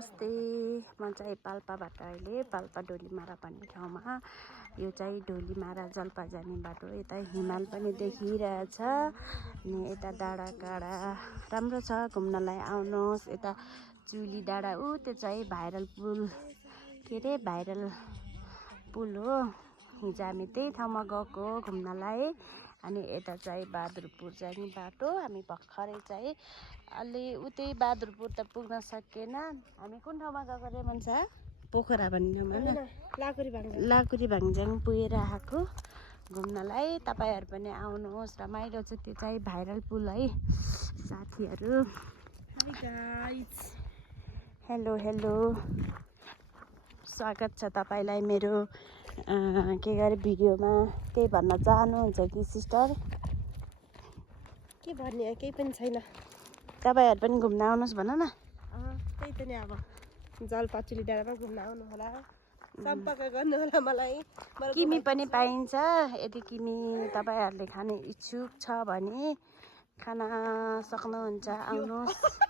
नमस्ते, म चाहिँ पाल्पाबाट अहिले पाल्पा डोलीमारा भन्ने ठाउँमा। यो चाहिँ डोलीमारा जल्पा जाने बाटो। यता हिमाल पनि देखिरहेछ अनि यता डाँडाकाँडा राम्रो छ, घुम्नलाई आउनुहोस्। यता चुली डाँडा त्यो चाहिँ भाइरल पुल, के अरे भाइरल पुल हो। हिजो हामी त्यही ठाउँमा गएको घुम्नलाई। अनि यता चाहिँ बहादुरपुर जाने बाटो। हामी भर्खरै चाहिँ अलि उतै बहादुरपुर त पुग्न सकेन। हामी कुन ठाउँमा गएको रे भन्छ, पोखरा भन्ने ठाउँमा, लाकुरी भाङज्याङ पुगेर आएको घुम्नलाई। तपाईँहरू पनि आउनुहोस्, रमाइलो छ। त्यो चाहिँ भाइरल पुल है साथीहरू। हेलो हेलो, स्वागत छ तपाईँलाई मेरो के गरे भिडियोमा। केही भन्न चाहनुहुन्छ कि सिस्टर? के भन्ने, केही पनि छैन। तपाईँहरू पनि घुम्न आउनुहोस् भन न। त्यही त नि, अब जल्पा चुली डाँडामा घुम्न आउनु होला, सम्पर्क गर्नु होला मलाई। किमी पनि पाइन्छ। यदि किमी तपाईँहरूले खाने इच्छुक छ भने खान सक्नुहुन्छ, आउनुहोस्।